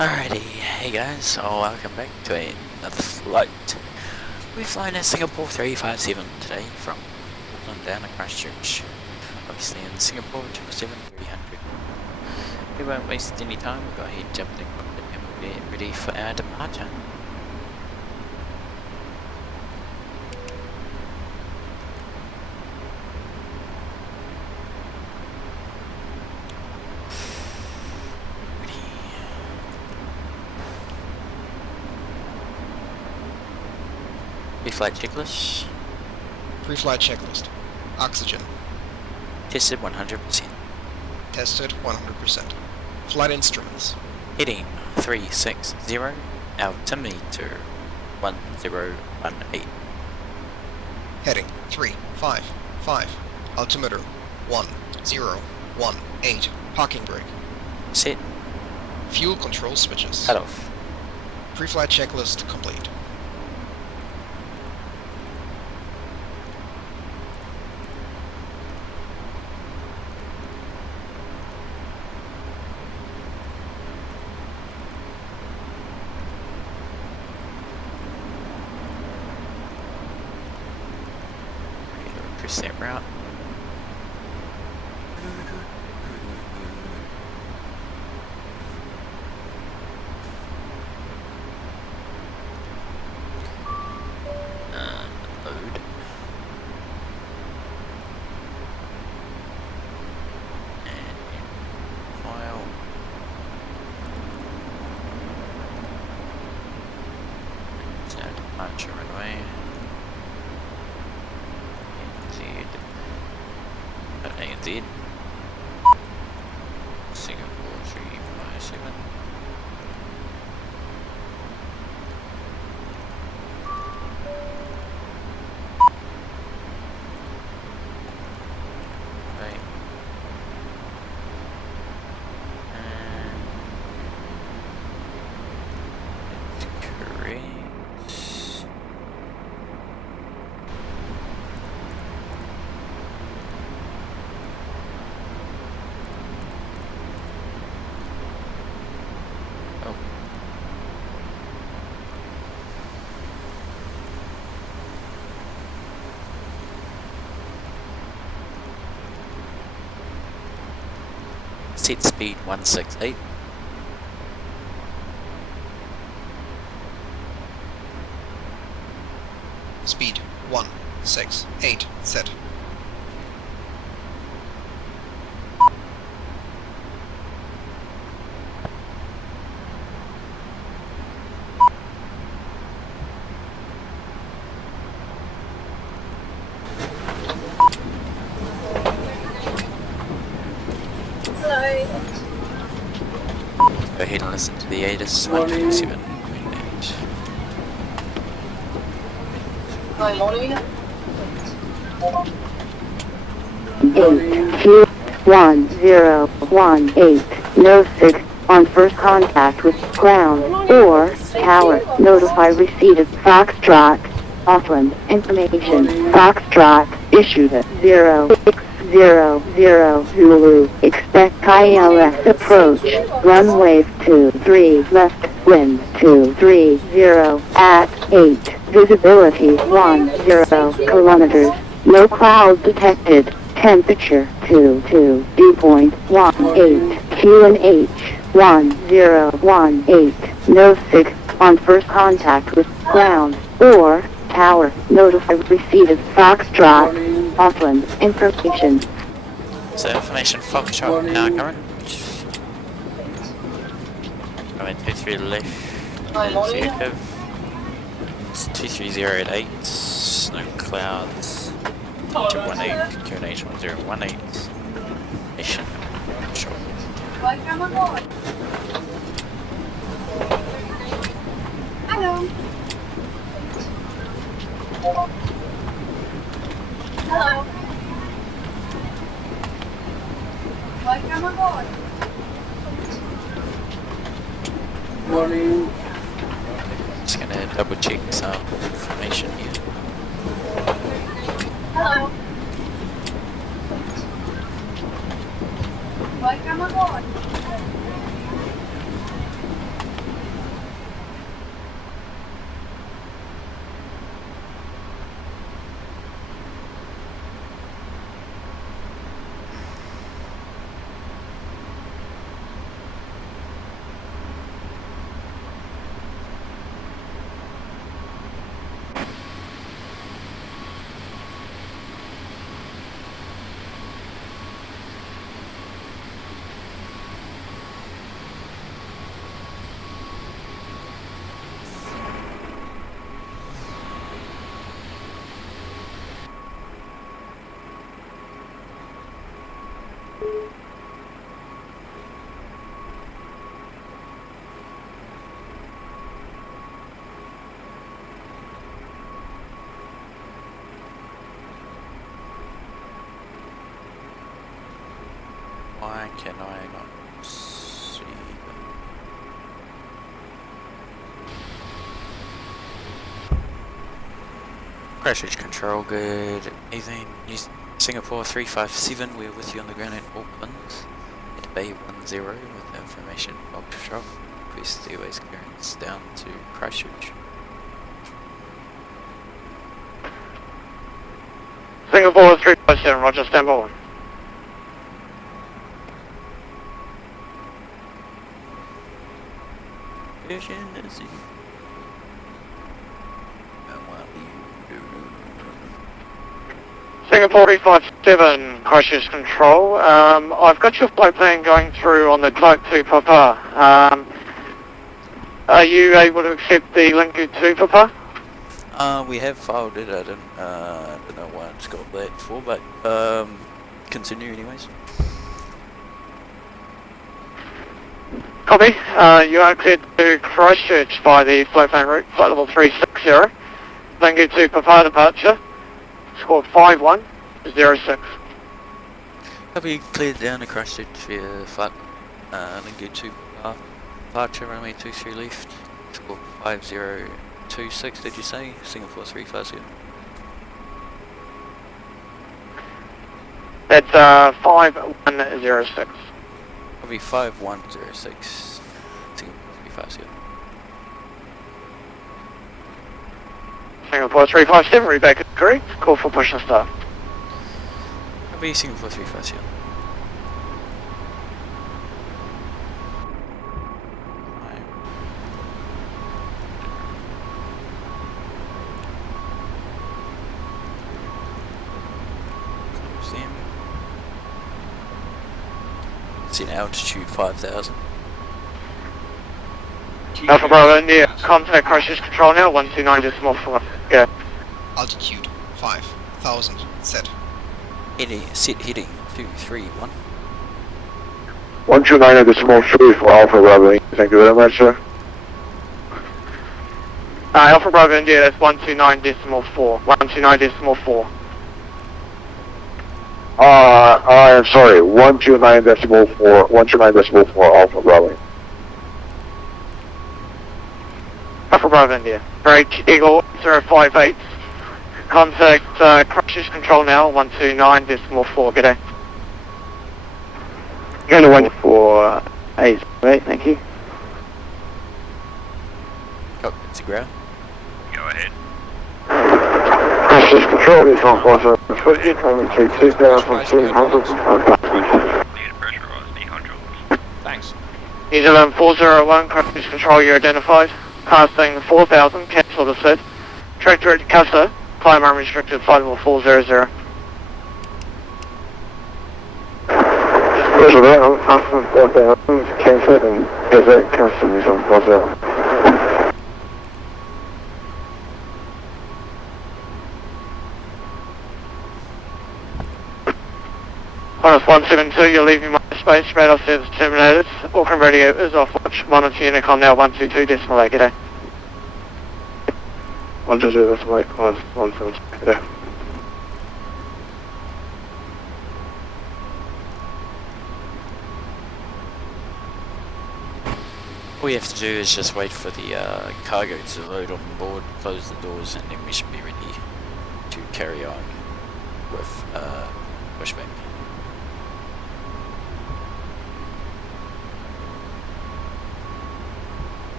Alrighty, hey guys, so welcome back to another flight. We're flying to Singapore 357 today from Auckland down to Christchurch. Obviously in Singapore 777-300. We won't waste any time, we'll go ahead and jump in the cockpit and we'll get ready for our departure. Pre-flight checklist. Pre-flight checklist. Oxygen. Tested 100%. Tested 100%. Flight instruments. Heading 360, altimeter 1018. Heading 355. Altimeter 1018. Parking brake. Set. Fuel control switches. Cut off. Pre-flight checklist complete. Percent route. Load. And file. It's our departure runway. ANZ Singapore 357. Right. And it's correct. Set speed 168. Speed 168. Set. Go ahead and listen to the ATIS 127. Hi, morning. 8Q1018, no 6, on first contact with ground or tower, notify receipt of Foxtrot, Auckland, information, Foxtrot, issued at 0600 Zulu, expect ILS approach, runway 23 left, wind 230, at 8, visibility 10 kilometers, no cloud detected, temperature 22, dew point 18, QNH 1018, no 6, on first contact with ground or tower, notify receipt of Foxtrot, Auckland, information. So information Foxtrot now current. Going 23 left. Hi, morning. Negative. It's 230 at 8. No clouds. 218. QNH 1018. Mission. Sure. Welcome aboard. Hello. Hello. Welcome aboard. Morning. Just gonna double check some information here. Hello. Welcome aboard. Why can I not see them? Crash control, good evening. Singapore 357, we're with you on the ground in Auckland. At Bay 10 with information of drop. Please stairways clearance down to Christchurch. Singapore 357, roger, stand by. Vision is in. Singapore 357, Christchurch Control. I've got your flight plan going through on the Clark to Papa. Are you able to accept the Lingu to Papa? We have filed it. I don't know why it's got that for, but continue anyways. Copy. You are cleared to Christchurch by the flight plan route, flight level 360. Lingu to Papa departure. Score 5106. Copy, cleared down to Christchurch via flight Lingu 2 departure, runway 23 left, score 5026, did you say? Singapore 357. That's 5106. Copy 5106, Singapore 357. Singapore 357, read back at correct. Call for push and start. Copy, Singapore 357. It's in altitude 5,000. Alpha Bravo India, contact Christchurch Control now, 129.4. Go. Altitude 5000. Set. Set heading 231. 129.3 for Alpha Bravo. Thank you very much, sir. Alpha Bravo India, that's 129.4. 129.4. I am sorry, 129.4, 129.4 Alpha Bravo. Alpha Bravo India. Break Eagle 058. Contact Christchurch Control now, 129.4. Good day. Going to 148, right, thank you. Oh, it's a ground. Go ahead. Christchurch Control is on 440, coming to 2,200. Need a pressurized decontrol. Thanks. New Zealand 401, Christchurch Control, you're identified. Passing 4,000, cancel the set. Track direct to Custer, climb unrestricted, flight level 400. Roger that, I'm passing 4,000, cancel it, and Gazette Customs on 4,000. Honest 172, you're leaving my space, radar service terminated. Auckland radio is off watch, monitor Unicom now 122.8, g'day. 122.8, 172, yeah. All we have to do is just wait for the cargo to load on board, close the doors, and then we should be ready to carry on with pushback.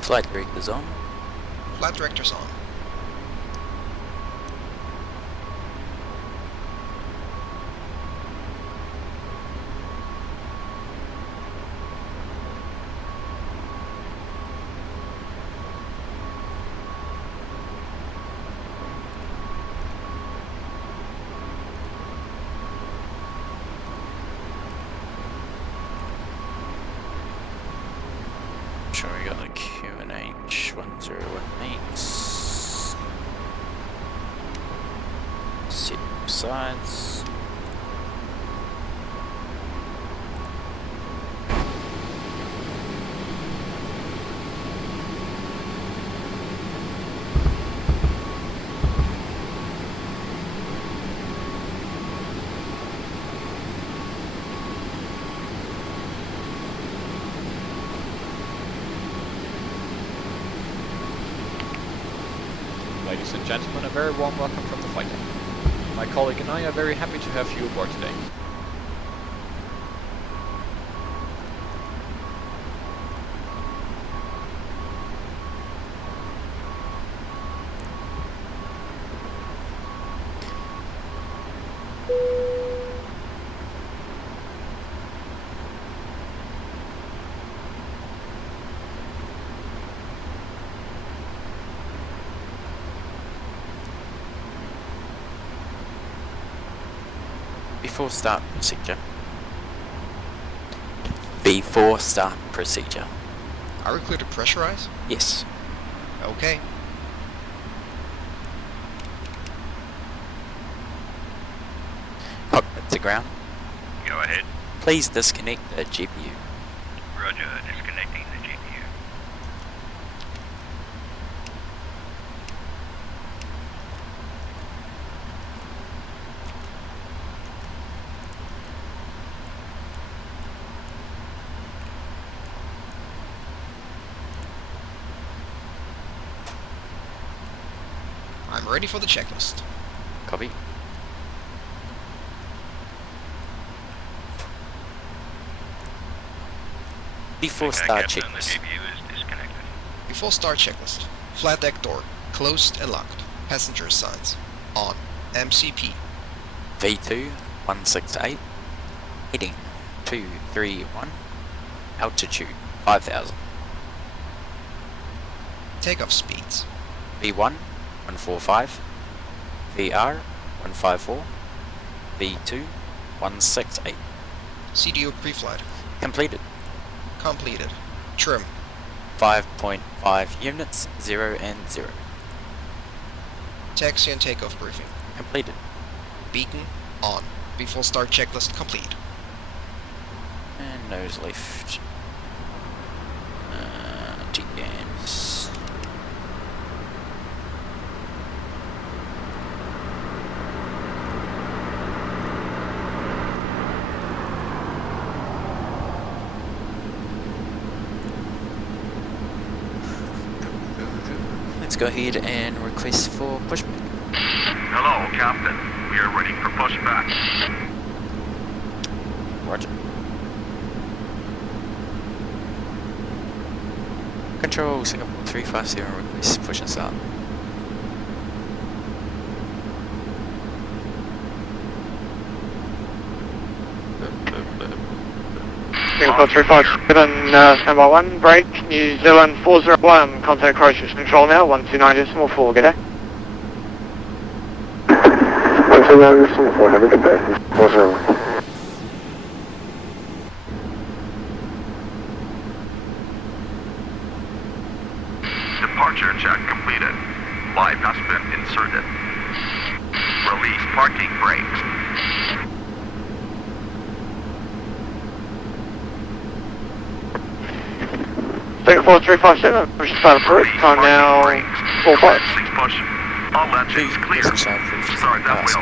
Flight director's on. Flight director's on. Sure, we got like Q&H 1018. Set sides. Ladies and gentlemen, a very warm welcome from the flight deck. My colleague and I are very happy to have you aboard today. Before start procedure. Before start procedure. Are we clear to pressurize? Yes. Okay. Cockpit to ground. Go ahead. Please disconnect the GPU. Roger, disconnecting the GPU. I'm ready for the checklist. Copy. Before Okay, start Captain, the checklist. GPU is disconnected. Before start checklist. Flat deck door. Closed and locked. Passenger signs. On. MCP. V2 168. Heading 231. Altitude 5000. Takeoff speeds. V1 145. VR 154. V2 168. CDO pre-flight. Completed. Completed. Trim. 5.5 units, 0 and 0. Taxi and takeoff briefing. Completed. Beacon. On. Before start checklist complete. And nose left. TPMs. Let's go ahead and request for pushback. Hello, Captain. We are ready for pushback. Roger. Control Singapore 350 request push and start. Singapore 357, standby 1, break, New Zealand 401, contact crisis control now, 129.4, good day. 129.4, have a good day. 40. Departure check completed. Live has been inserted. Release parking brakes. Singapore 357, push start approved, time now 45. 6 push. All engines clear. Start that wheel.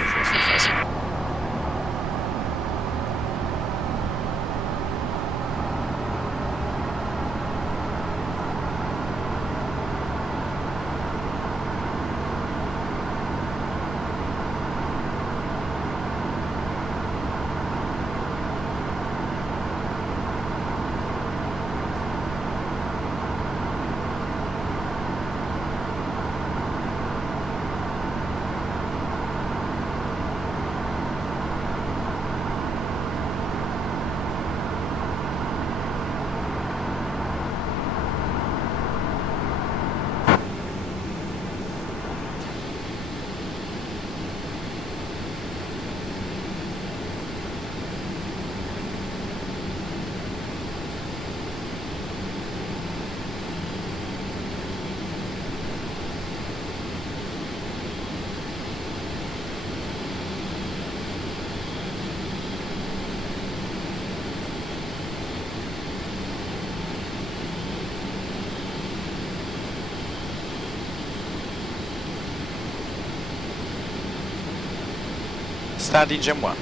Start engine 1.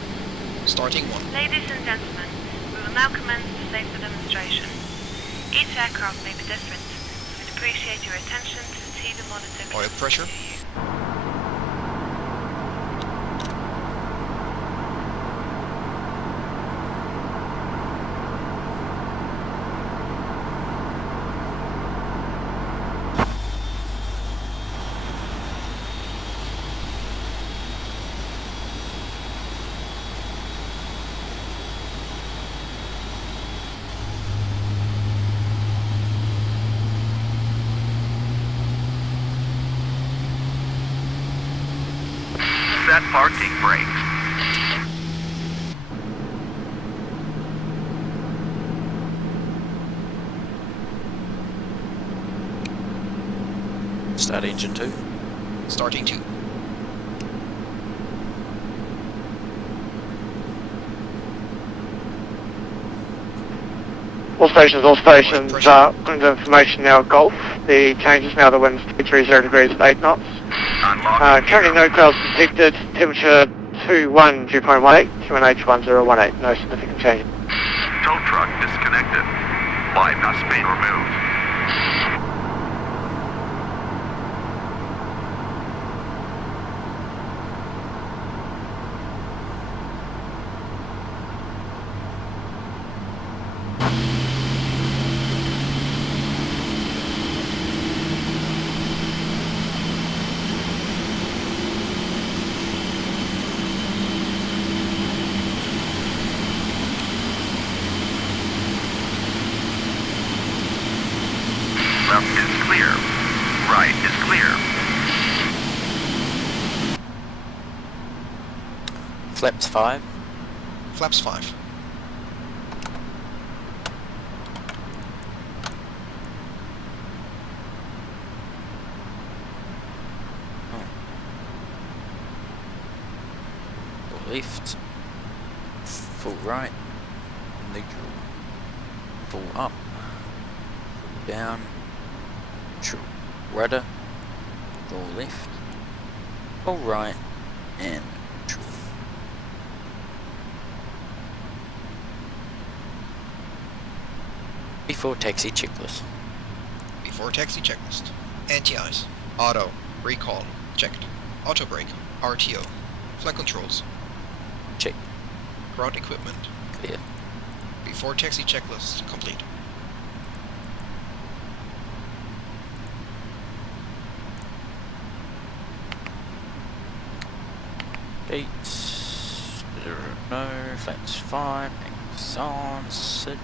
Starting 1. Ladies and gentlemen, we will now commence the safety demonstration. Each aircraft may be different, so we'd appreciate your attention to the TV monitor. Oil pressure. To you. Set parking brakes. Start engine 2. Starting 2. All stations, according to information now Golf. The change is now the wind's 230 degrees at 8 knots. Currently no clouds detected, temperature 21 dew point 18, QNH 1018, no significant change. Tow truck disconnected. Bypass being removed. Left is clear. Right is clear. Flaps 5. Flaps 5. Full left. Full right. Neutral. Full up. Full down. Neutral. Rudder. Full left. Full right. And neutral. Before taxi checklist. Before taxi checklist. Anti-ice. Auto. Recall. Checked. Auto brake. RTO. Flight controls. Check. Ground equipment. Clear. Before taxi checklist complete. Gates. No. Flaps 5. Exhaust. Sit.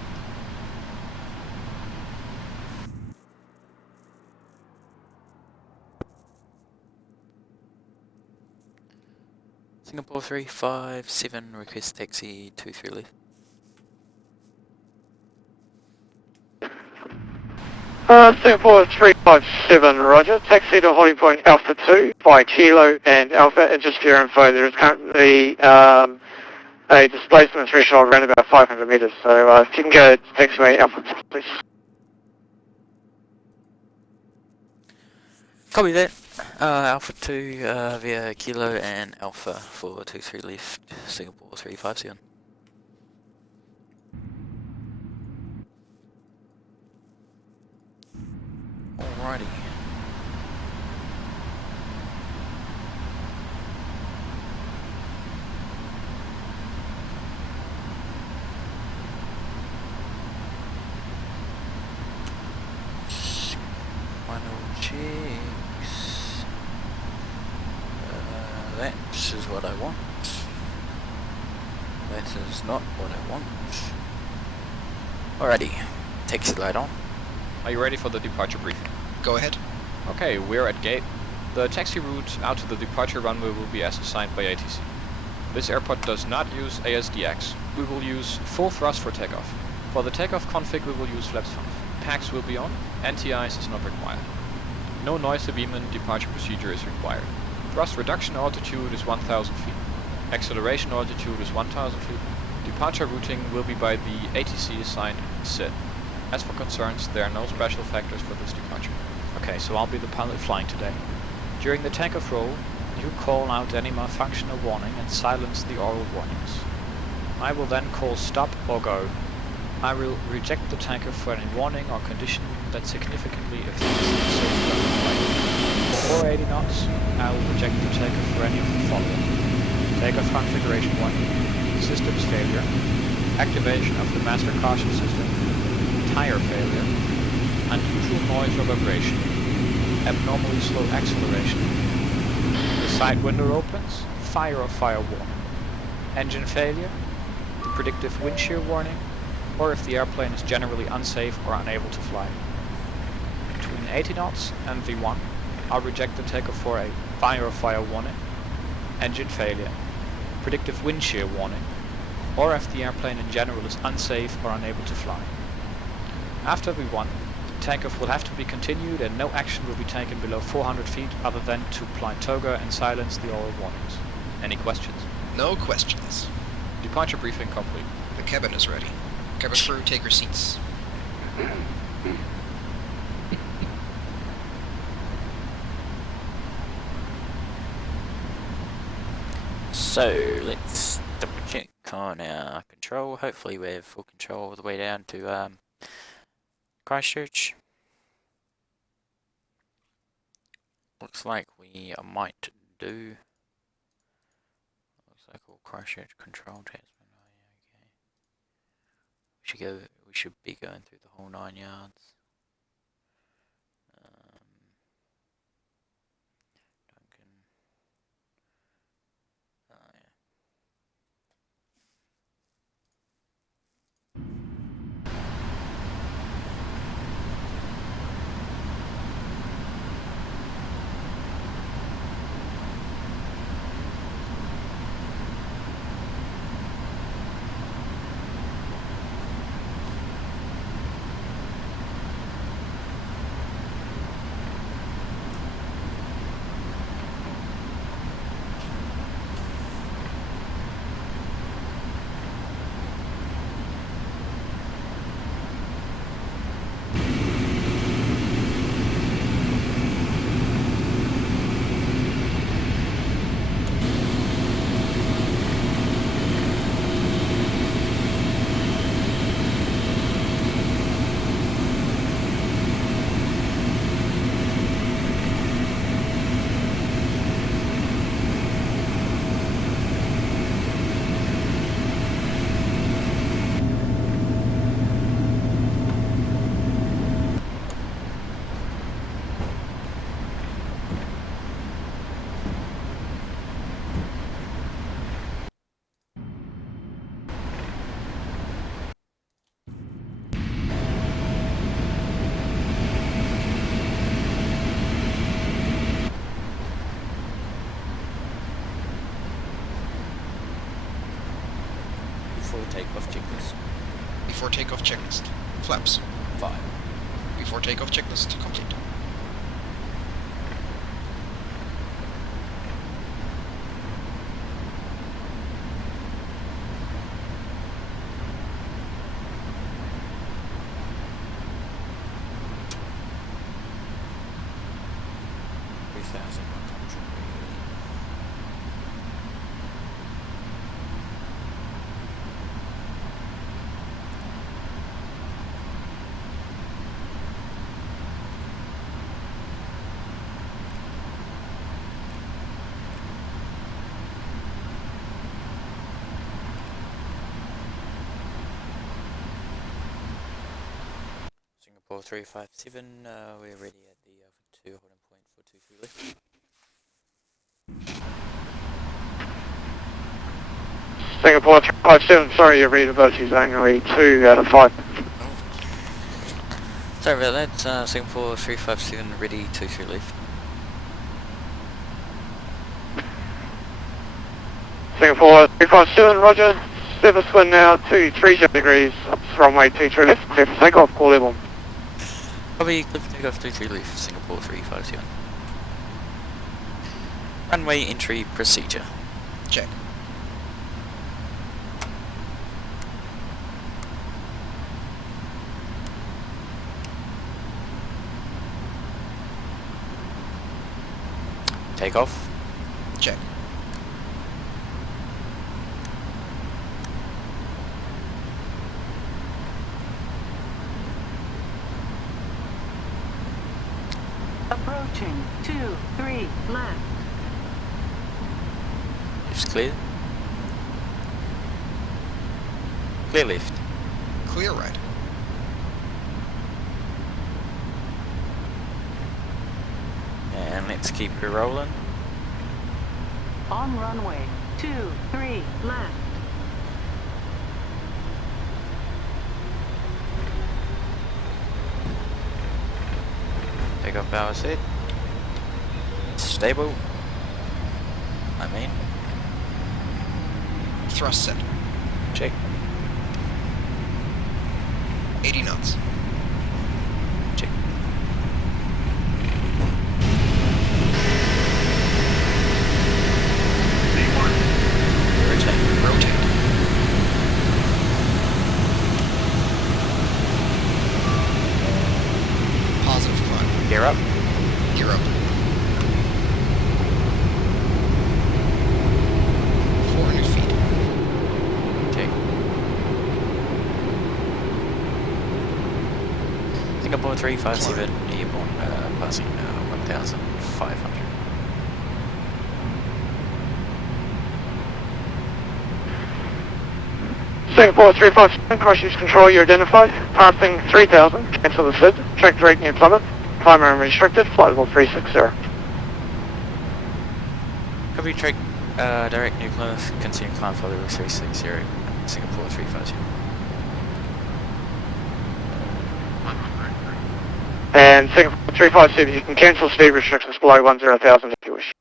Singapore 357, request taxi 23 left. Singapore 357, roger. Taxi to holding point Alpha 2 by Kilo and Alpha, and just for your info, there is currently a displacement threshold around about 500 metres, so if you can go to taxiway Alpha 2, please. Copy that. Alpha 2 via Kilo and Alpha for 23 left, Singapore 357. Alrighty. Final checks. That is what I want. That is not what I want. Alrighty. Taxi light on. Are you ready for the departure briefing? Go ahead. Okay, we're at gate. The taxi route out to the departure runway will be as assigned by ATC. This airport does not use ASDX. We will use full thrust for takeoff. For the takeoff config we will use flaps 5. PAX will be on, anti-ice is not required. No noise abatement departure procedure is required. Thrust reduction altitude is 1000 feet. Acceleration altitude is 1000 feet. Departure routing will be by the ATC assigned SID. As for concerns, there are no special factors for this departure. Okay, so I'll be the pilot flying today. During the takeoff roll, you call out any malfunctional warning and silence the oral warnings. I will then call stop or go. I will reject the takeoff for any warning or condition that significantly affects the safety of the flight. 480 knots, I will reject the takeoff for any of the following. Takeoff configuration 1, systems failure, activation of the master caution system, tire failure, unusual noise or vibration, abnormally slow acceleration, the side window opens, fire or fire warning, engine failure, the predictive wind shear warning, or if the airplane is generally unsafe or unable to fly. Between 80 knots and V1, I'll reject the takeoff for a fire or fire warning, engine failure, predictive wind shear warning, or if the airplane in general is unsafe or unable to fly. After V1, the takeoff will have to be continued and no action will be taken below 400 feet other than to apply toga and silence the oral warnings. Any questions? No questions. Departure briefing complete. The cabin is ready. Cabin crew, take your seats. So let's double check on our control. Hopefully we have full control all the way down to Christchurch. Looks like we might do. Looks like all Christchurch control Tasman. Oh yeah, okay. We should be going through the whole 9 yards. Duncan. Oh yeah. Takeoff checklist. Before takeoff checklist. Flaps. 5. Before takeoff checklist complete. Singapore 357, we're ready at the Alpha 2 holding point for 23 lift. Singapore 357, sorry, your readability is only 2 out of 5. Sorry about that, Singapore 357, ready 23 lift. Singapore 357, roger. Service wind now 230 degrees, runway 23 left, clear for takeoff, call level. Copy, clear for takeoff 23 lift, Singapore 357. Runway entry procedure. Check. Takeoff. Check. Approaching 23 left. Left's clear. Clear left. Clear right. And let's keep her rolling. On runway 23 left. Take off power set. Stable. I mean. Thrust set. Check. 80 knots. Check. Rotate. Rotate. Positive climb. Gear up. Gear up. 400 feet. Check. Singapore 357 airborne, passing 1,500. Singapore 357, cross use control, you identified. Passing 3,000, cancel the SID. Track direct near plummet. Primary restricted, flight level 360. Copy track direct new Plymouth, continue climb flight level 360, Singapore 357. And Singapore 357, you can cancel speed restrictions below 10,000 if you wish.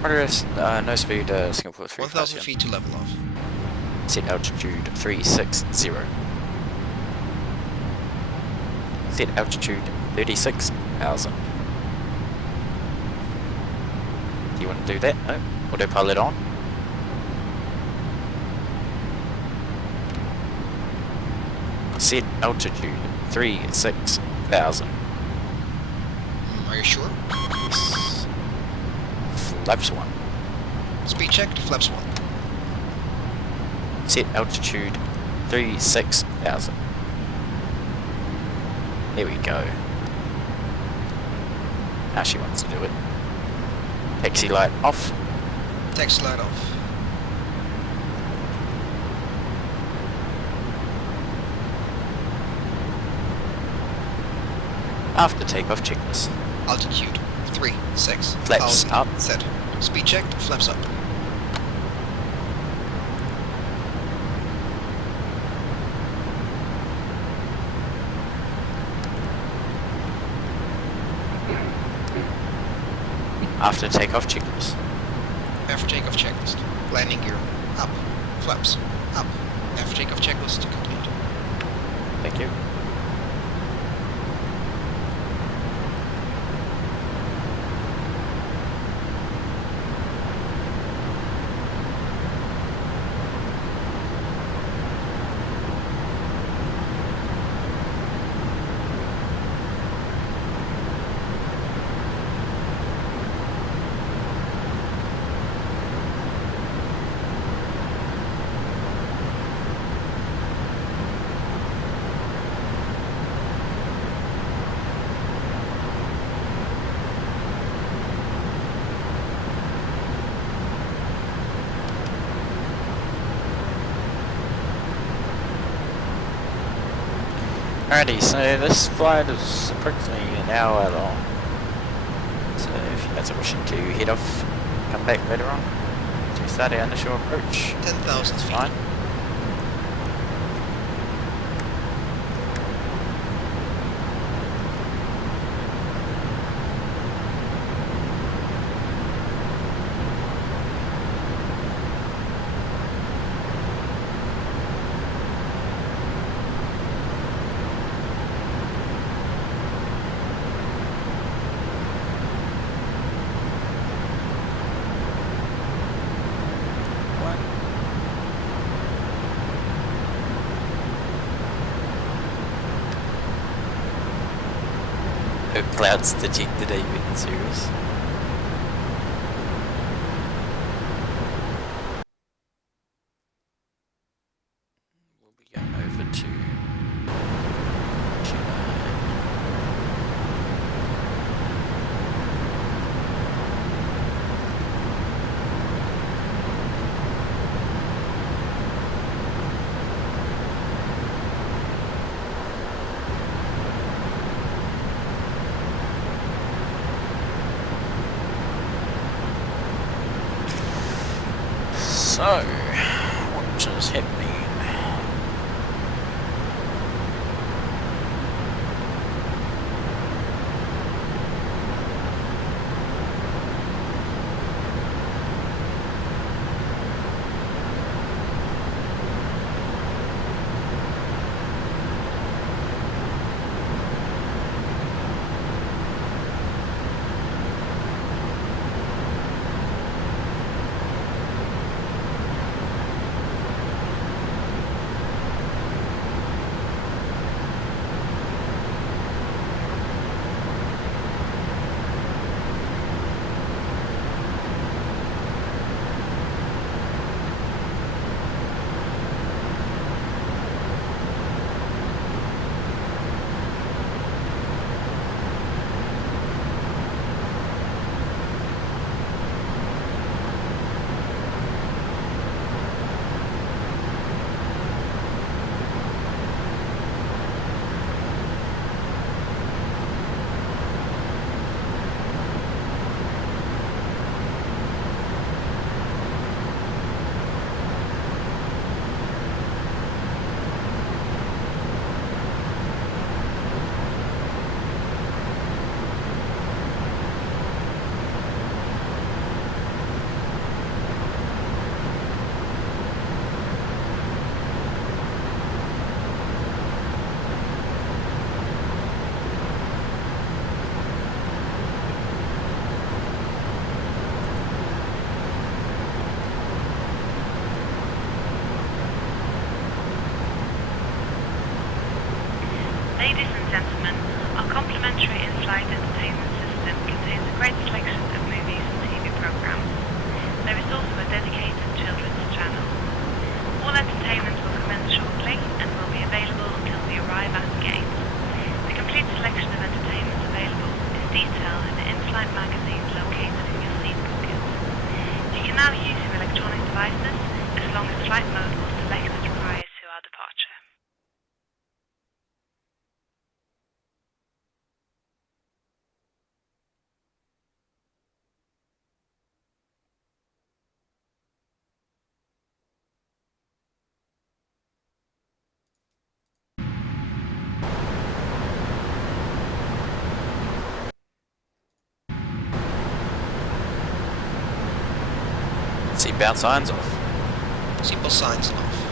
Progress, no speed, Singapore 357. 1,000 feet to level off. Set altitude 360. Set altitude 36,000. Do you want to do that? No? Autopilot on. Set altitude 36,000. Are you sure? Flaps 1. Speed check to flaps 1. Set altitude 36,000. There we go. Now she wants to do it. Taxi light off. Taxi light off. After takeoff checklist. Altitude 36,000. Flaps up. Set. Speed check to flaps up. After takeoff checklist. After takeoff checklist. Landing gear up. Flaps up. After takeoff checklist complete. Thank you. Alrighty, so this flight is approximately an hour long. So if you guys are wishing to head off, come back later on to start our initial approach. 10,000 feet. Fine. No clouds detected, are you being serious? We'll be going over to July. So, what just hit me? Ladies and gentlemen, our complimentary in-flight entertainment system contains a great selection of movies and TV programs. There is also a dedicated children's channel. All entertainment will commence shortly and will be available until we arrive at the gate. The complete selection of entertainment available is detailed in the in-flight magazine located in your seat pocket. You can now use your electronic devices as long as flight mode was selected prior to our departure. Seatbelt signs off. Seatbelt signs off.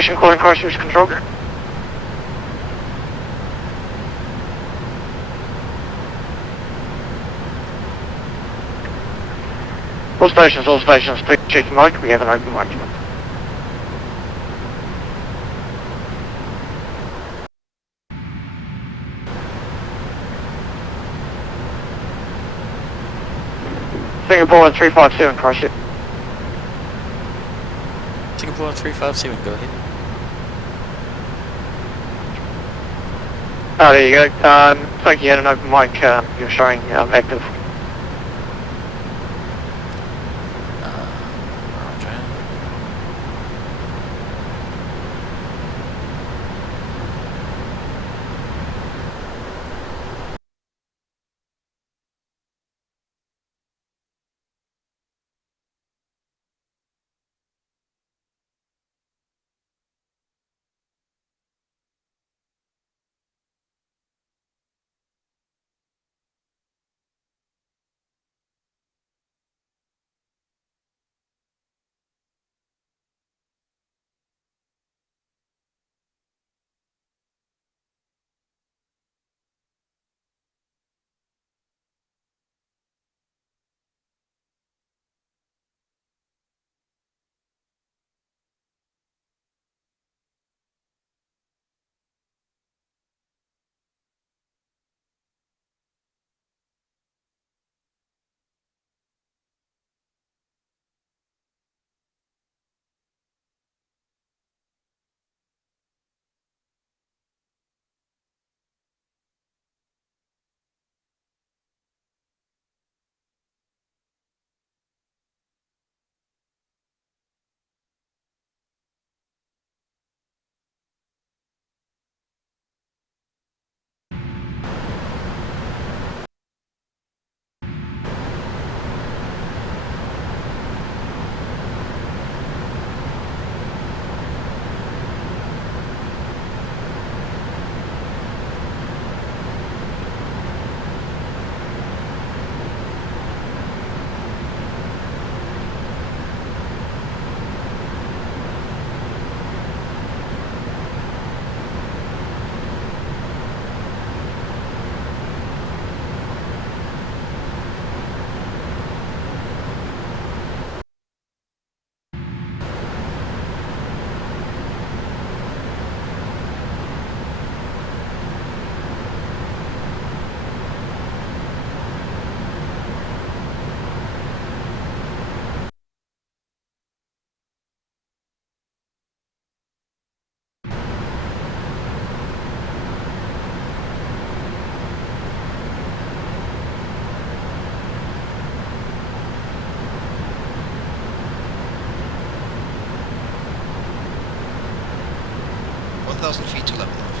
station calling Christchurch Control. All stations, please check the mic, we have an open mic. Singapore 357, Christchurch. Singapore 357, go ahead. Oh, there you go. Looks like you had an open mic, you're showing active. Roger. Feet to level off.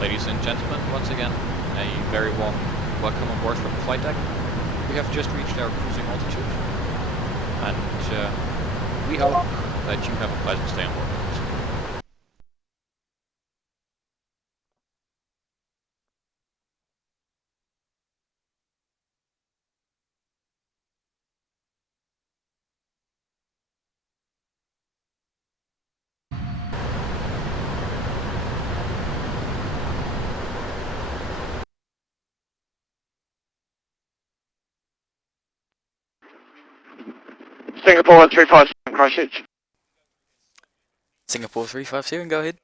Ladies and gentlemen, once again, a very warm welcome on board from the flight deck. We have just reached our cruising altitude, and we hope that you have a pleasant stay on board. Singapore 357, Christchurch. Singapore 357, go ahead.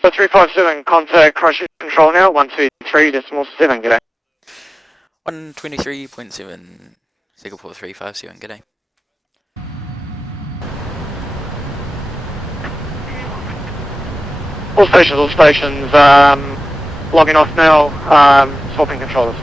So 357, contact Christchurch Control now, 123.7, g'day. 123.7, Singapore 357, g'day. All stations, logging off now, swapping controllers.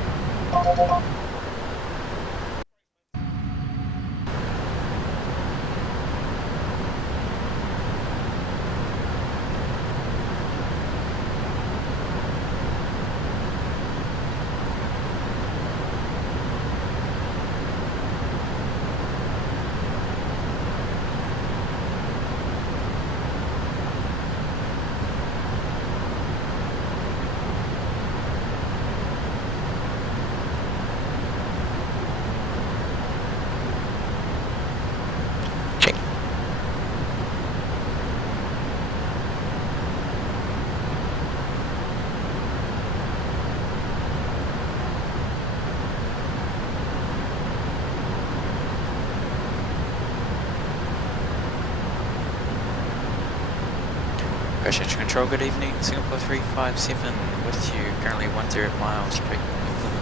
Appreciate control, good evening, Singapore 357 with you, currently 10 miles, taking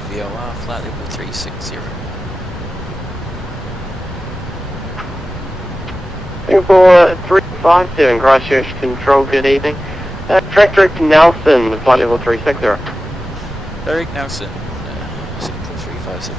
VOR, flight level 360. Singapore 357, Christchurch control, good evening. Track director Nelson, flight level 360. Derek Nelson, Singapore 357.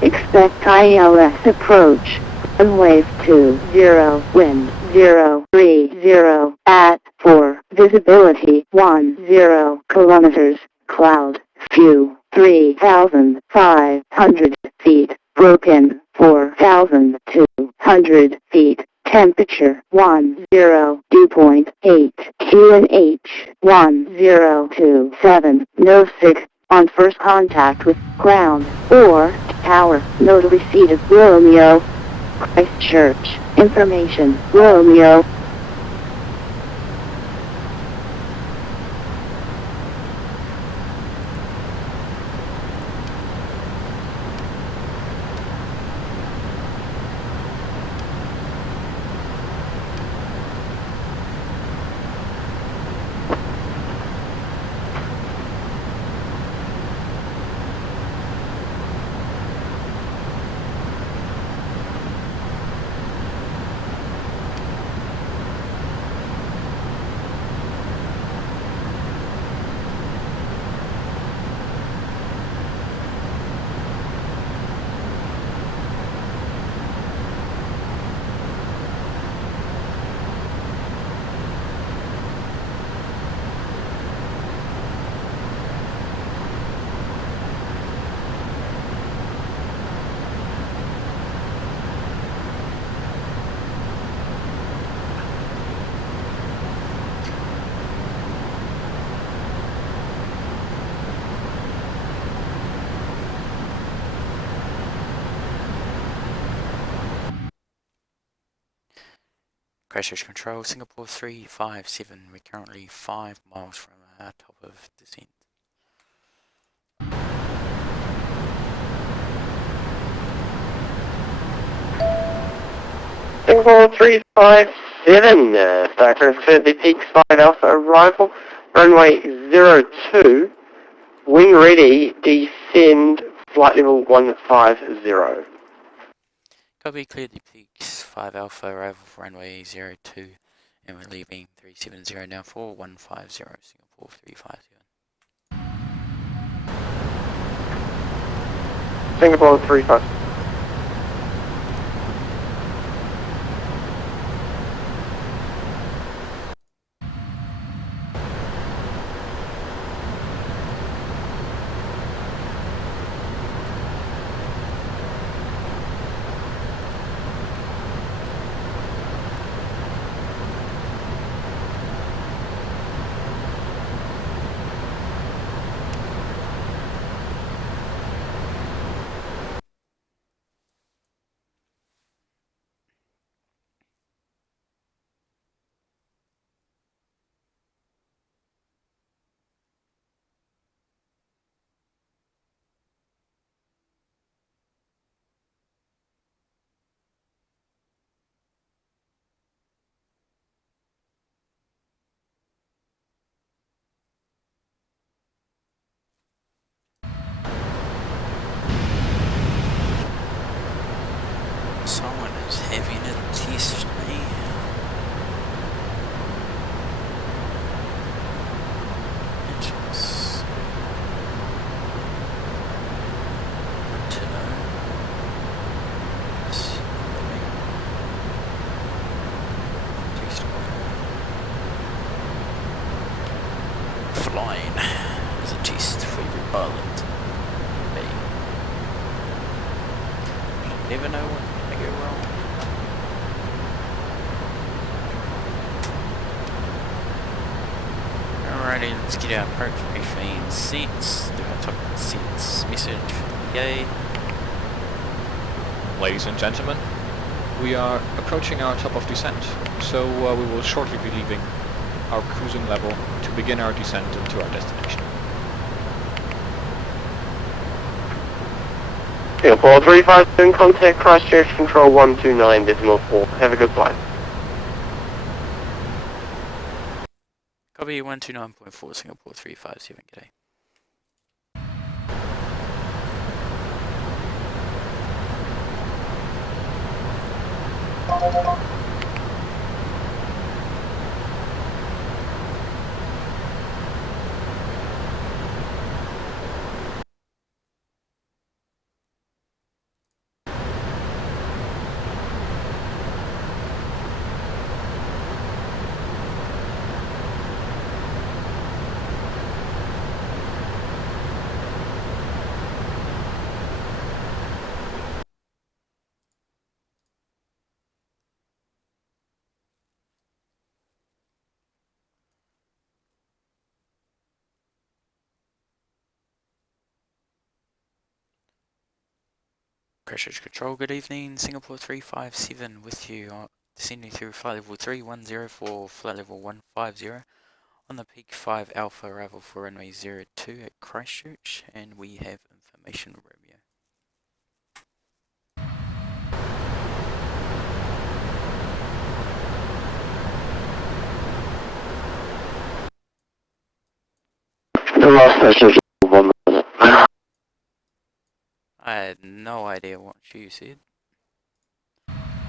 Expect ILS approach. Runway 20, wind 030 at 4, visibility 10 kilometers, cloud, few 3,500 feet, broken 4,200 feet, temperature 10, dew point 8, QNH 1027, no 6, on first contact with ground or tower, node receipt of Romeo, Christchurch, information, Romeo. Christchurch Control, Singapore 357. We're currently 5 miles from our top of descent. Singapore 357, start transfer the Peaks 5 Alpha arrival, runway 02, wing ready, descend, flight level 150. Copy, cleared the Peaks 5 Alpha, arrival for runway 02, and we're leaving 370 now for 150, Singapore 357. Singapore 357. Someone is having a test me. Engines. Good to know. Test flying is a test for every pilot. Hey. Never know what I go wrong. Alrighty, let's get our approach briefing seats. Do our top seats message for the PA. Ladies and gentlemen, we are approaching our top of descent, so we will shortly be leaving our cruising level to begin our descent into our destination. Singapore 357, contact Christchurch Control 129.4. Have a good flight. Copy 129.4, Singapore 357, g'day. Christchurch Control, good evening. Singapore 357 with you, descending through flight level 3104, flight level 150 on the Peak 5 Alpha arrival for runway 02 at Christchurch, and we have information Romeo. The last message is 1 minute. I had no idea what you said,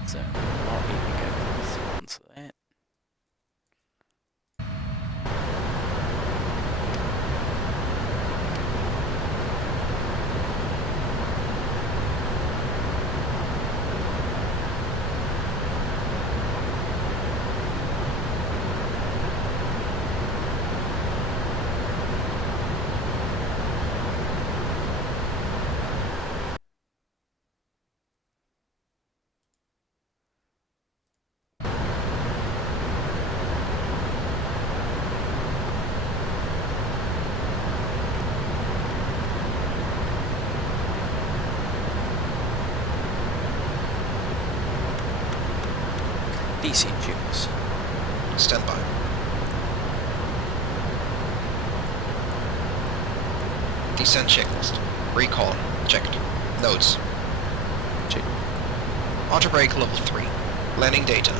so I'll even go with the response to that. Descent checklist. Stand by. Descent checklist. Recall. Checked. Notes. Check. Auto brake level 3. Landing data.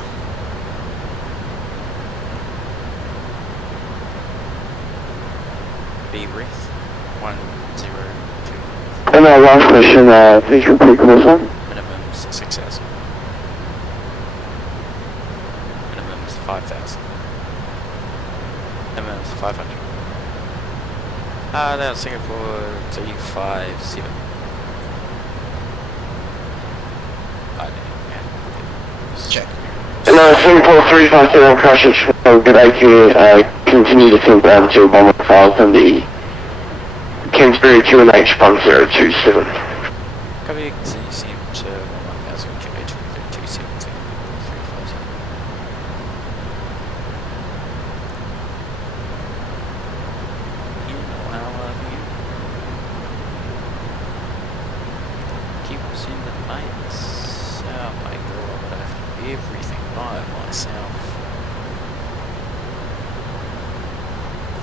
B Reef 102. And our last mission, please repeat this one. Minimum's 6,000. Minimum's 5,000. Minimum's 500. That's Singapore 357. Check. And Singapore 357 Christchurch, good day to you. Continue to send down to 11000 the Kingsbury QNH 1027. Copy, CM to 1000, QH 270. You know I love you. Keep sending lights. Oh my god, I have to do everything by myself.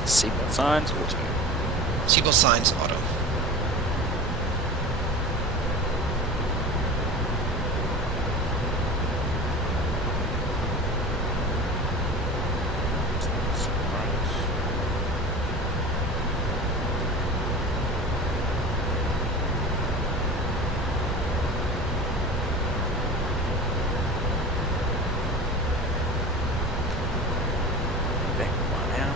Seatbelt signs, auto. Seatbelt signs auto. Back one out.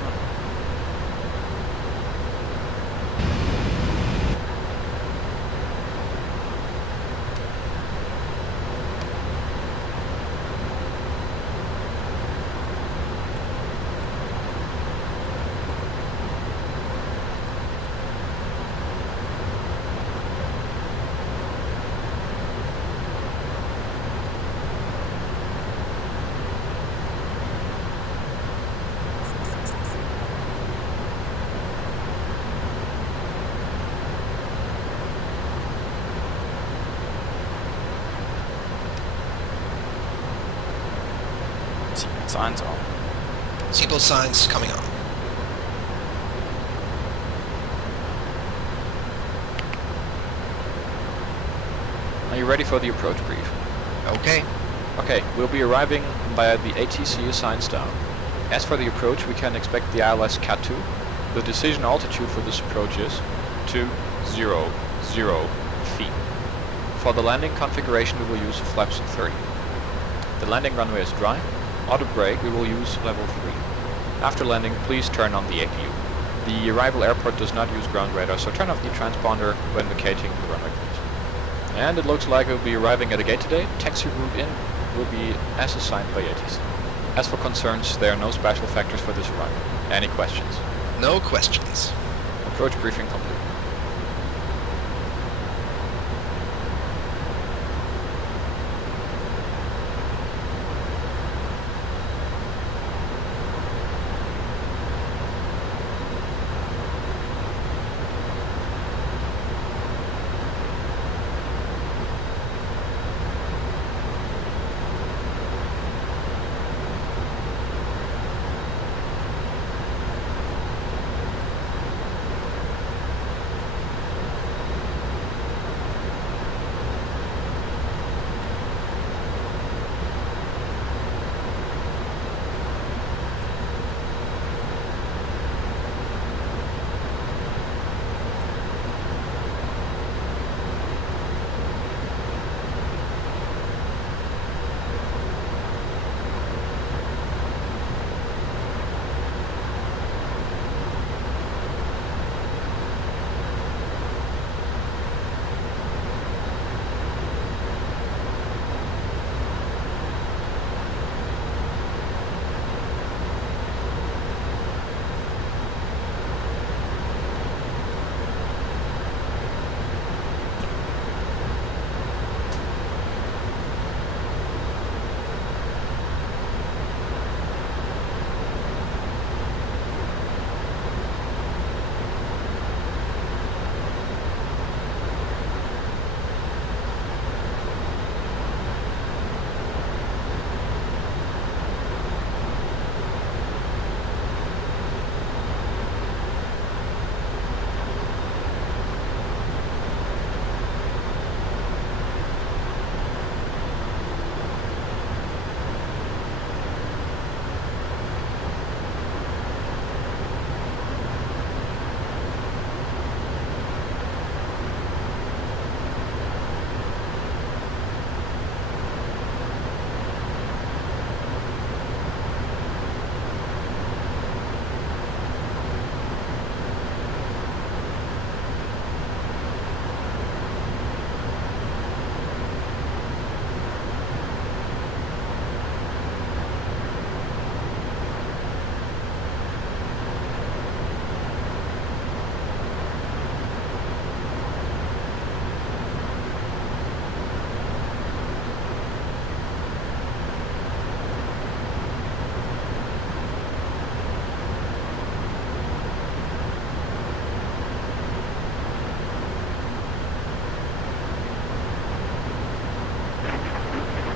Seatbelt signs on. Seatbelt signs coming on. Are you ready for the approach brief? Okay. Okay, we'll be arriving via the ATC signs down. As for the approach, we can expect the ILS Cat 2. The decision altitude for this approach is 200 feet. For the landing configuration, we will use flaps 30. The landing runway is dry. Auto brake, we will use level 3. After landing, please turn on the APU. The arrival airport does not use ground radar, so turn off the transponder when vacating the runway, please. And it looks like we'll be arriving at a gate today. Taxi route in will be as assigned by ATC. As for concerns, there are no special factors for this arrival. Any questions? No questions. Approach briefing complete.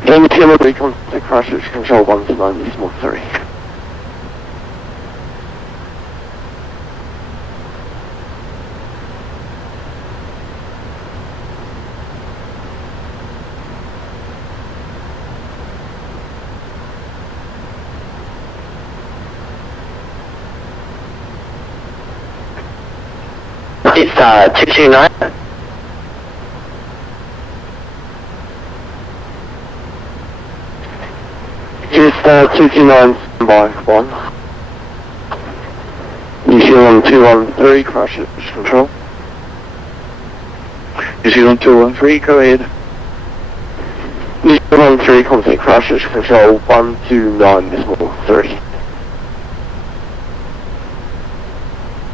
Interior contact Christchurch Control 129.3. It's 229. It's 229 by 1. New Zealand 213, Christchurch Control. New Zealand 213, go ahead. New Zealand 3, contact Christchurch Control 129.3.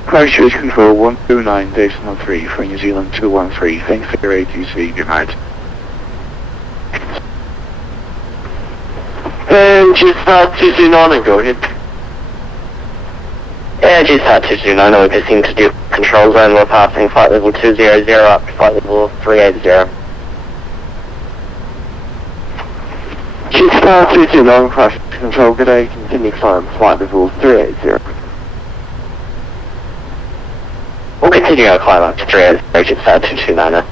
Christchurch Control 129.3 for New Zealand 213. Thanks for your ATC. Good night. And just 229 and go ahead. Yeah, just 229, we're getting to do control zone, we're passing flight level 200 up to flight level 380. Just 229, Christchurch Control, good day, continue climb, flight level 380. We'll continue our climb up to 380, just 229.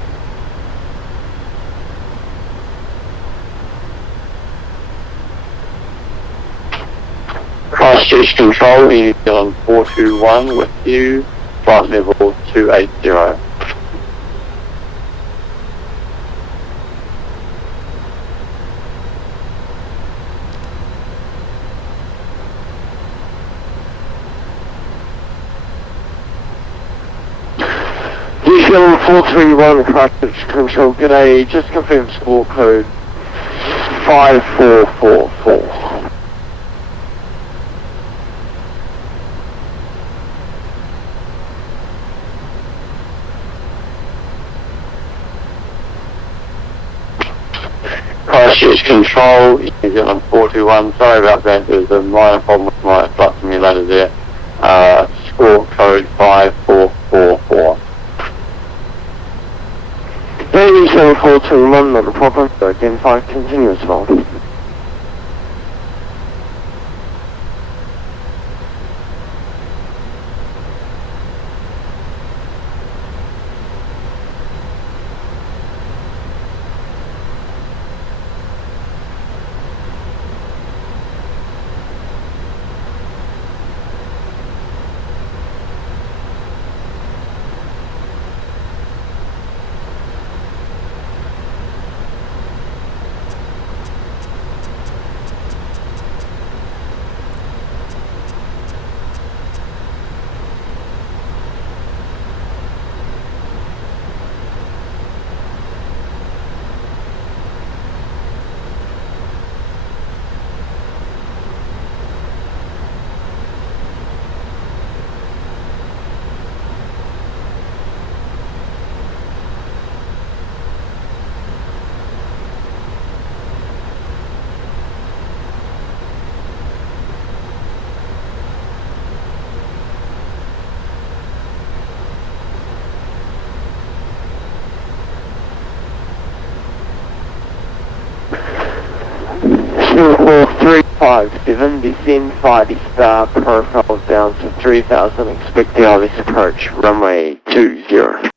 Christchurch Control, New Zealand 421 with you, flight level 280. New Zealand 431 Christchurch Control, g'day, just confirm score code 5444. Christchurch Control, New Zealand 421, sorry about that, there's a minor problem with my flight simulator there. Score code 5444. New Zealand 421, not a problem, so identify continuous volume. Singapore 357, descend 5 star, profile down to 3000, expect the obvious approach, runway 20.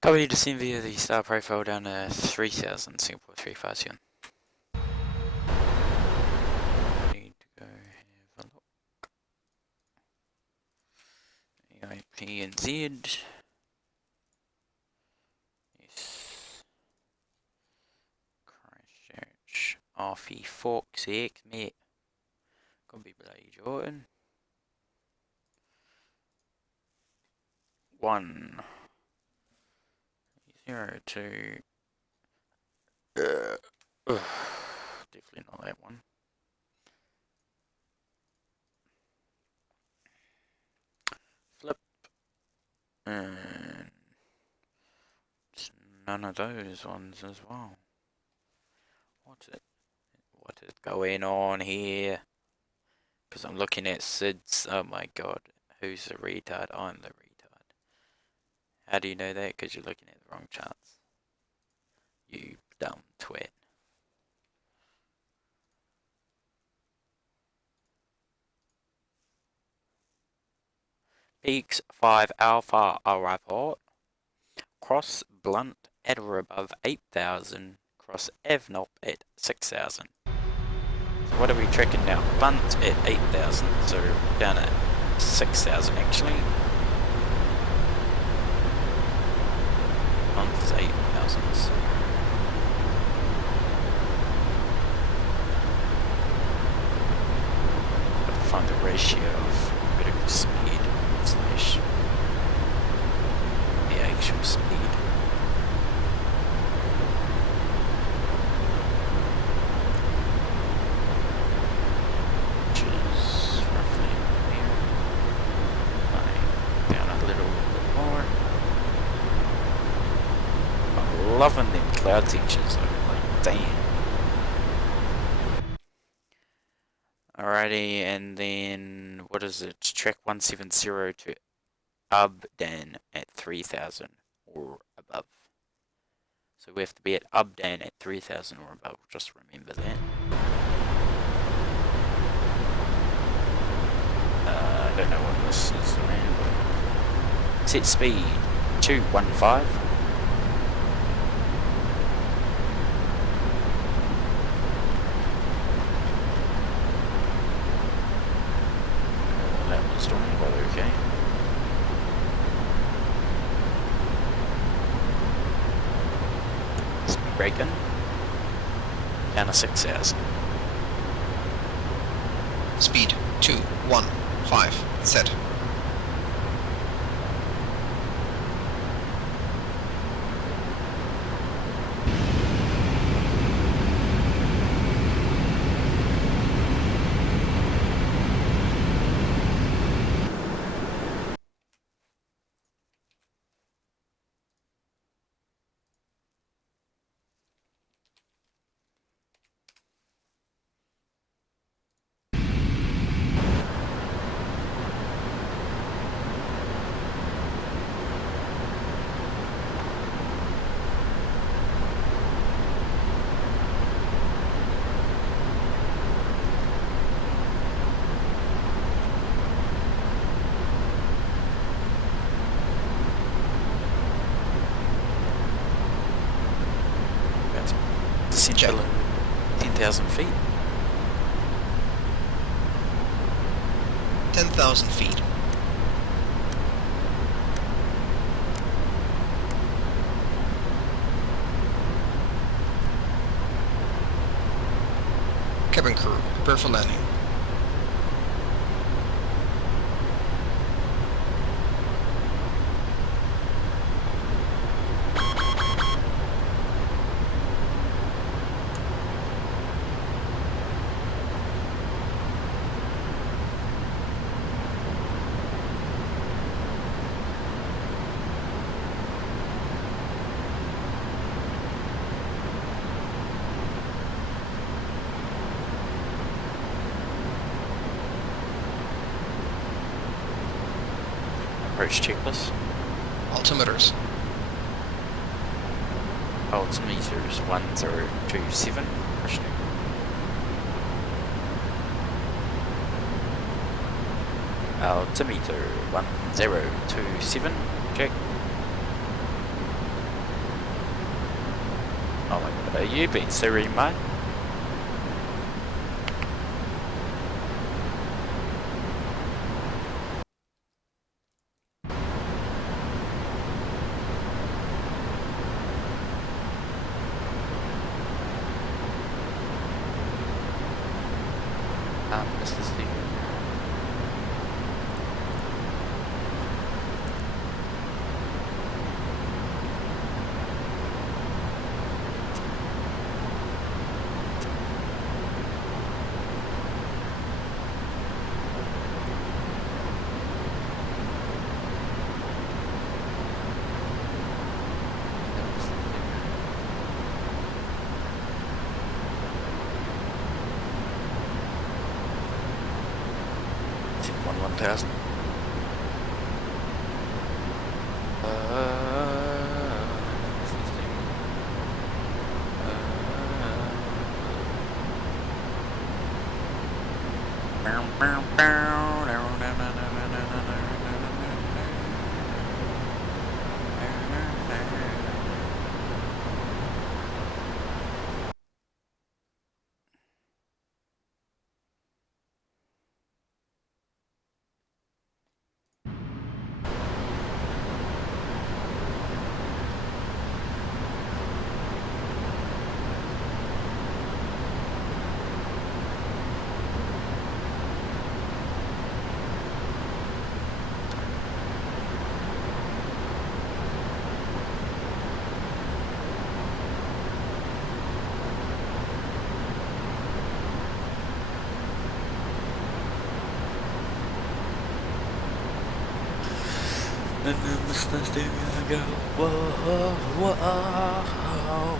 Copy, descend via the star profile down to 3000, Singapore 357. Need to go have a look. Pmdg. Yes. Christchurch. Offie fuck's sake, mate. Gonna be bloody Jordan. 1 0 2 definitely not that one. Flip and it's none of those ones as well. What is going on here? Because I'm looking at SIDS. Oh my god, who's the retard? I'm the retard. How do you know that? Because you're looking at the wrong charts. You dumb twit. Peaks 5 Alpha arrival. Cross Blunt at or above 8,000. Cross Evnop at 6,000. So what are we tracking now? Blunt at 8,000, so down at 6,000 actually. Blunt is 8,000. Gotta find the ratio of vertical speed slash the actual speed. Which is roughly here. Down a little bit more. I'm loving them cloud teachers though, like damn. Alrighty, and then what is it? Track 170 to Abdan at 3,000 or above. So we have to be at Abdan at 3,000 or above, just remember that. I don't know what this is around, but set speed 215. That was doing well, okay. Speed braking down to 6,000. Speed 215. Set. Descent below 10,000 feet. 10,000 feet. Cabin crew, prepare for landing. Approach checklist. Altimeters. Altimeters 1027. Approach check. Altimeter 1027. Check. Oh my god, are you being serene, mate? Missed this thing. It's in 1,000. What's this thing? And then the stairs I go, whoa, whoa.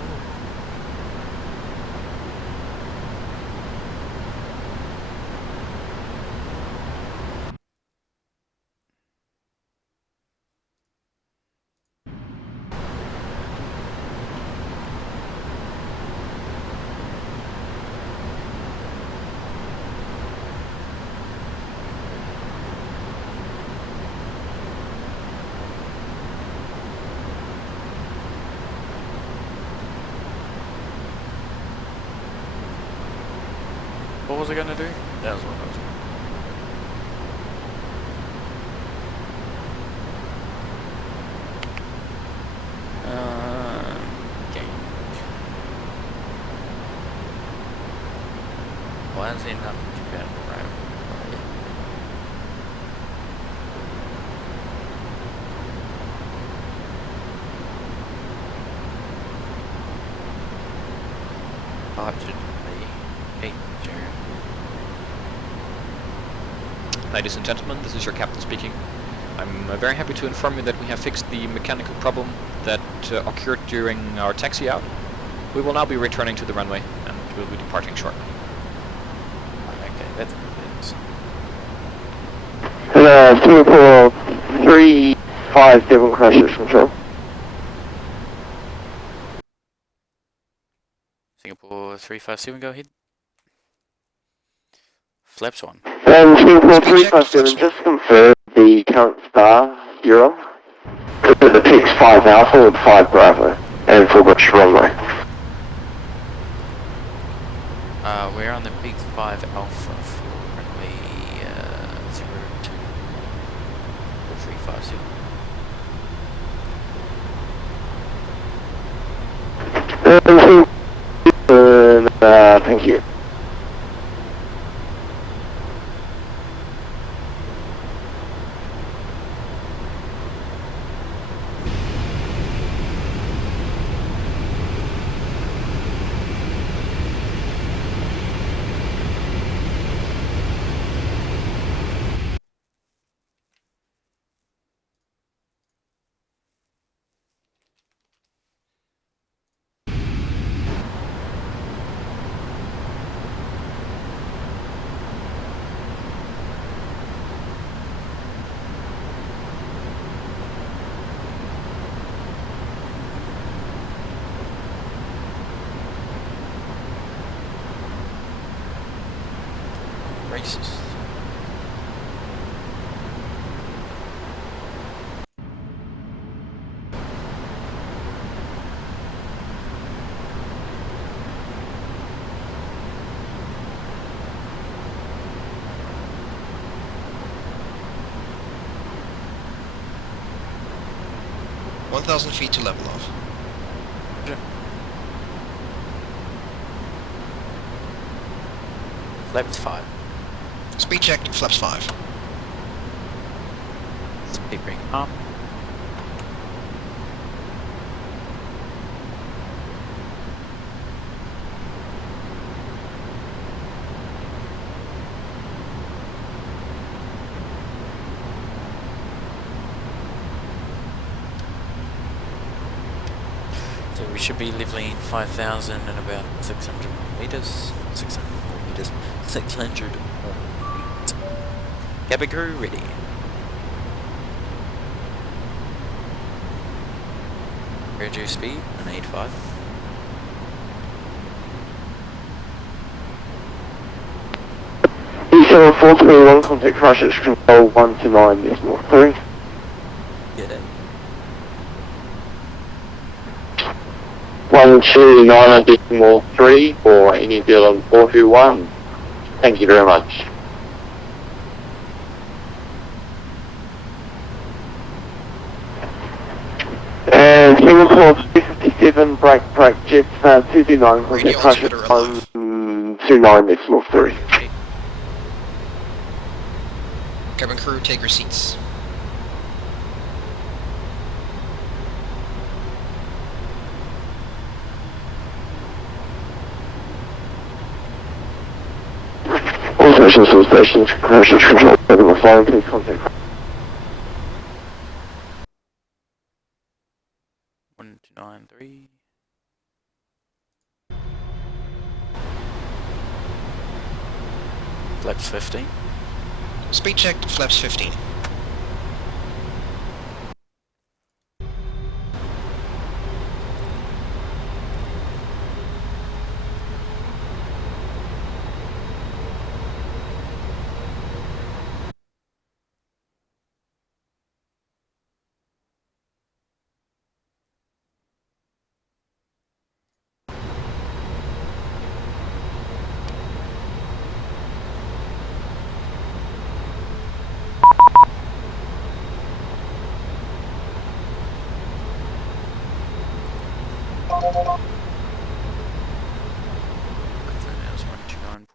What was I gonna do? That was what I was doing. Okay. Why is he not too bad right? Ladies and gentlemen, this is your captain speaking. I'm very happy to inform you that we have fixed the mechanical problem that occurred during our taxi out. We will now be returning to the runway and we'll be departing shortly. Okay, that's Hello, Singapore 357 crashes control. Singapore 357, go ahead. Flaps on. Singapore 357, just confirm the current star you're on. The PX 5 Alpha with 5 Bravo, and full British runway. We're on the Peak 5 Alpha for runway 02 357. Thank you. Racist. Yeah. 1,000 feet to level off. Flaps 5. Speed check, flaps 5. Speed bring up. So we should be leveling 5,000 and about 600 meters. 600 meters. 600 feet. Cabin crew ready. Reduce speed, an 85. 7431, contact Christchurch Control 129.3. Get it. 129.3 for New Zealand 421. Thank you very much. And Singapore 357, break, Jet 229, contact Christchurch 129.3. Cabin crew, take your seats. All stations, Christchurch Control, flying, please contact 1293. Flaps 15. Speed check, flaps 15. Confirm that was 129.3.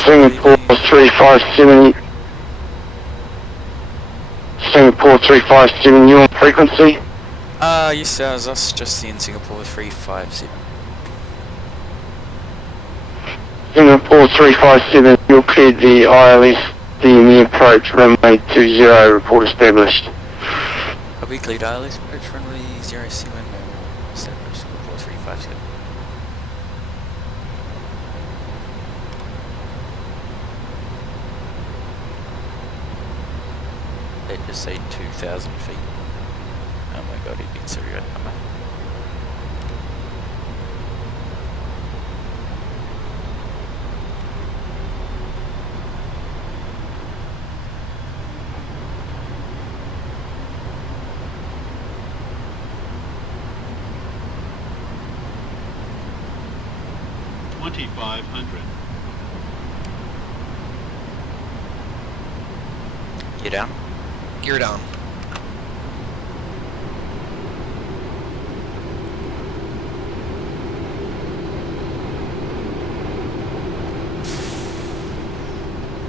Singapore 357. Singapore 357, you on frequency? Yes, us just in Singapore 357. Singapore 357, you'll clear the ILS, the approach, runway 20, report established. A weekly ILS approach runway 07, established Singapore 357. They just say 2,000 feet. Oh my god, it beats a real number. Gear down. Gear down.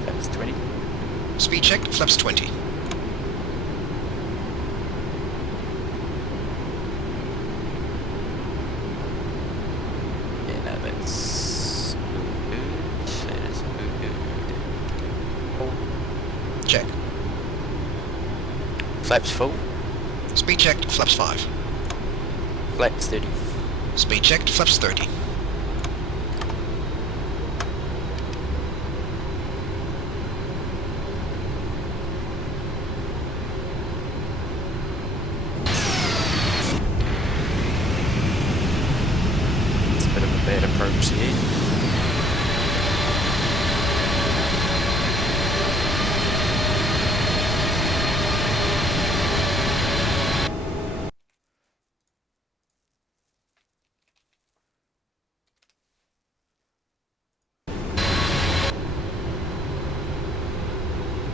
Flaps 20. Speed check, flaps 20. Yeah, no, that's Check. Flaps full. Speed checked, flaps 5. Flaps 30. Speed checked, flaps 30. It's a bit of a bad approach here.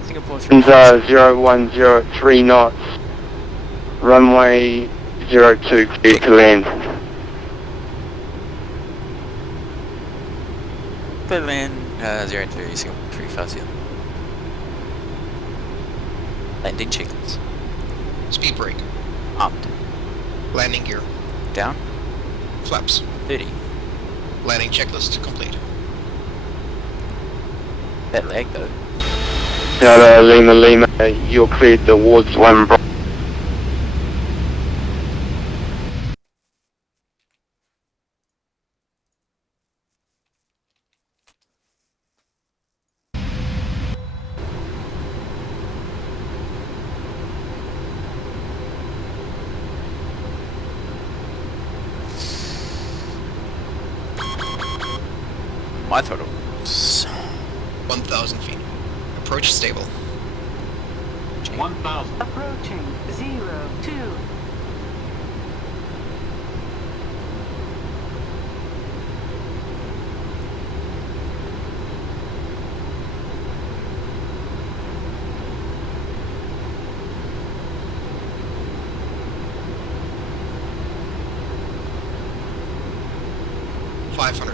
Singapore 3. Nzaa-Nzch 0103 knots, runway 02, clear to land. Clear land 02, Singapore 357. Landing checklist. Speed brake. Armed. Landing gear. Down. Flaps. 30. Landing checklist complete. That lag though. Delta Lima Lima, you're cleared towards 1 Bravo. My throttles. 1,000 feet. Approach stable. 1,000. Approaching 02.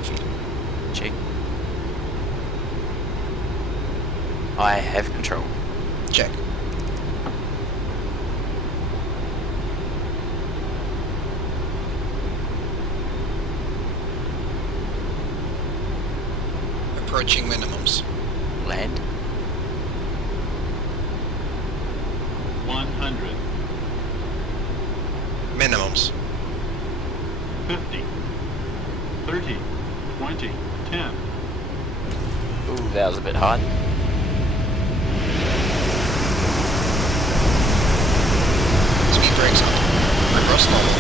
Feet. Check. I have control. Check. Approaching minimums. Land. 100. Minimums. 50. 30. 20. 10. Ooh, that was a bit hard. Speed brakes on. Reverse normal.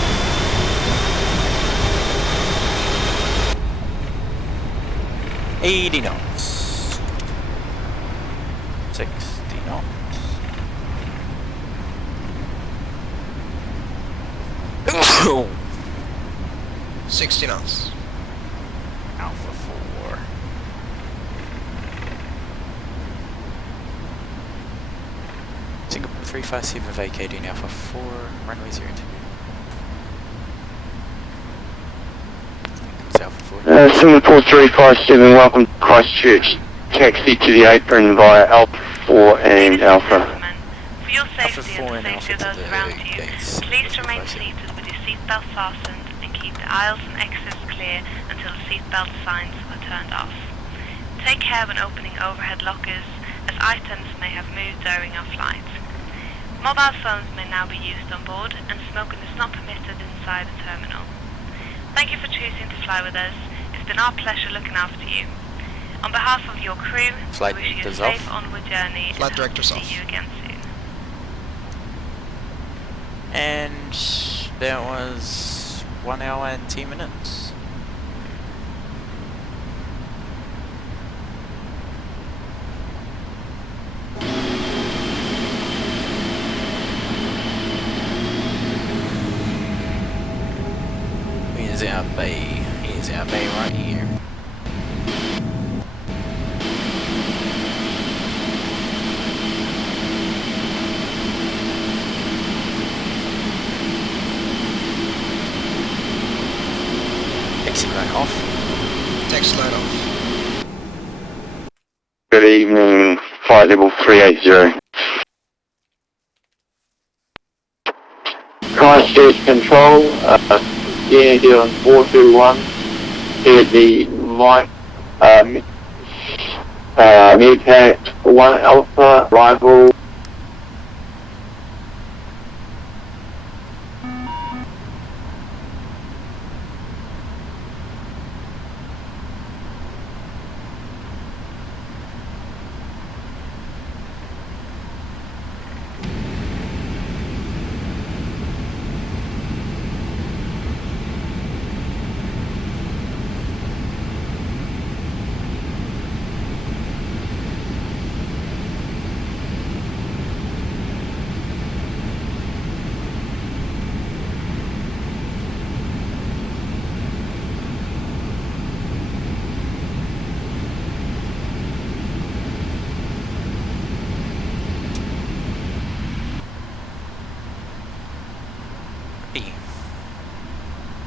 $80 knots. 60 knots. Ooh. 60 knots. Alpha 4. Singapore 357 vacating Alpha 4, runway 02. It's Alpha 4. Singapore 357, welcome to Christchurch. Taxi to the apron via Alpha 4 and Alpha. For your Alpha safety 4 and and the safety of Alpha those to around the you, gates. please remain seated with your seatbelt fastened and keep the aisles and exits clear until the seatbelt signs are turned off. Take care when opening overhead lockers, as items may have moved during our flight. Mobile phones may now be used on board, and smoking is not permitted inside the terminal. Thank you for choosing to fly with us. It's been our pleasure looking after you. On behalf of your crew, Flight we wish you a directors safe off. onward journey Flight and hope to directors see off. you again soon. And that was 1 hour and 10 minutes. Here's our bay. Here's our bay right here. Taxi right off. Taxi light off. Good evening, flight level 380. Christchurch Control, New Zealand 421, here's the mic, MUTAC 1 Alpha, arrival.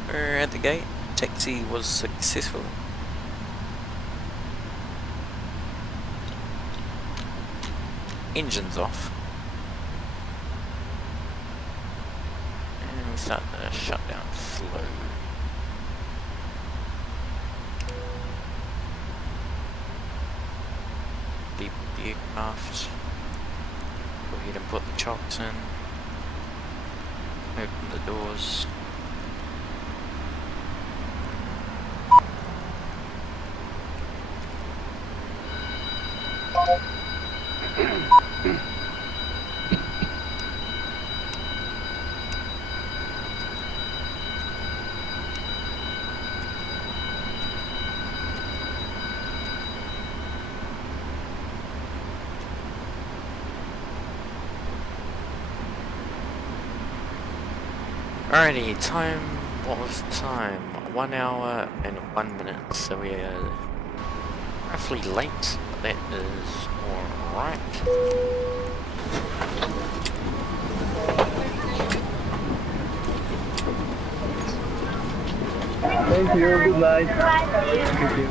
We're at the gate. Taxi was successful. Engines off. And we start the shutdown flow. the aircraft. Go ahead and put the chocks in. Open the doors. Alrighty, time, what was the time? 1 hour and 1 minute, so we are roughly late, but that is alright. Thank you, good night. Thank you.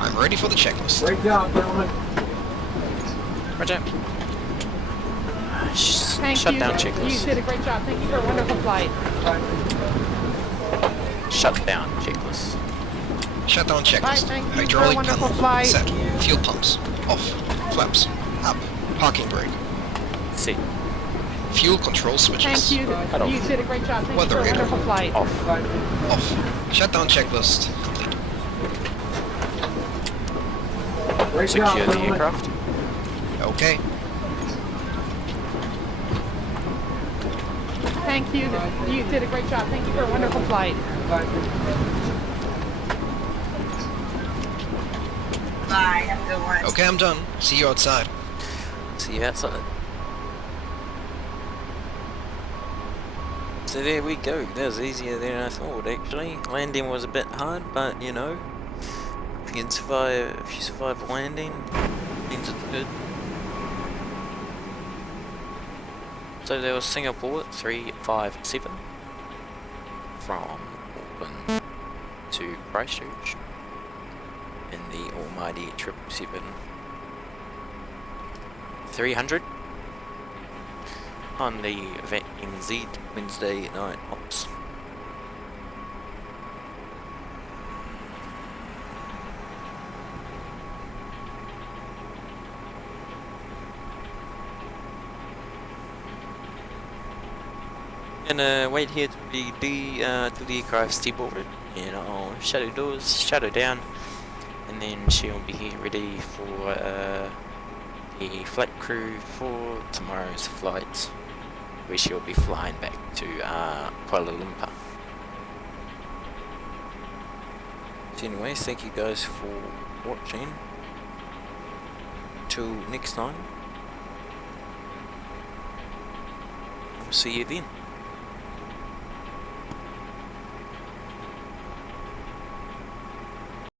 I'm ready for the checklist. Great job, gentlemen. Roger. Thank Shut you. down checklist. You did a great job. Thank you for a wonderful flight. Shut down checklist. Shut down checklist. Thank you for a Hydraulic wonderful panel flight. set. Fuel pumps off. Flaps up. Parking brake. See. Fuel control switches. Thank you. Cut off. You did a great job. Thank Weather you for a radar. wonderful flight. Off. Off. Shut down checklist complete. Great job, Secure the gentlemen. aircraft. Okay. Thank you. You did a great job. Thank you for a wonderful flight. Bye, have a good one. Okay, I'm done. See you outside. See you outside. So there we go. That was easier than I thought actually. Landing was a bit hard, but you know, if you survive landing, means it's good. So there was Singapore 357 from Auckland to Christchurch in the almighty 777-300 on the Vatsim Wednesday night ops. Gonna wait here to be to the aircraft's deboarded, and I'll shadow doors, shadow down, and then she'll be here ready for the flight crew for tomorrow's flight, where she'll be flying back to Kuala Lumpur. So anyways, thank you guys for watching. Till next time, I'll see you then.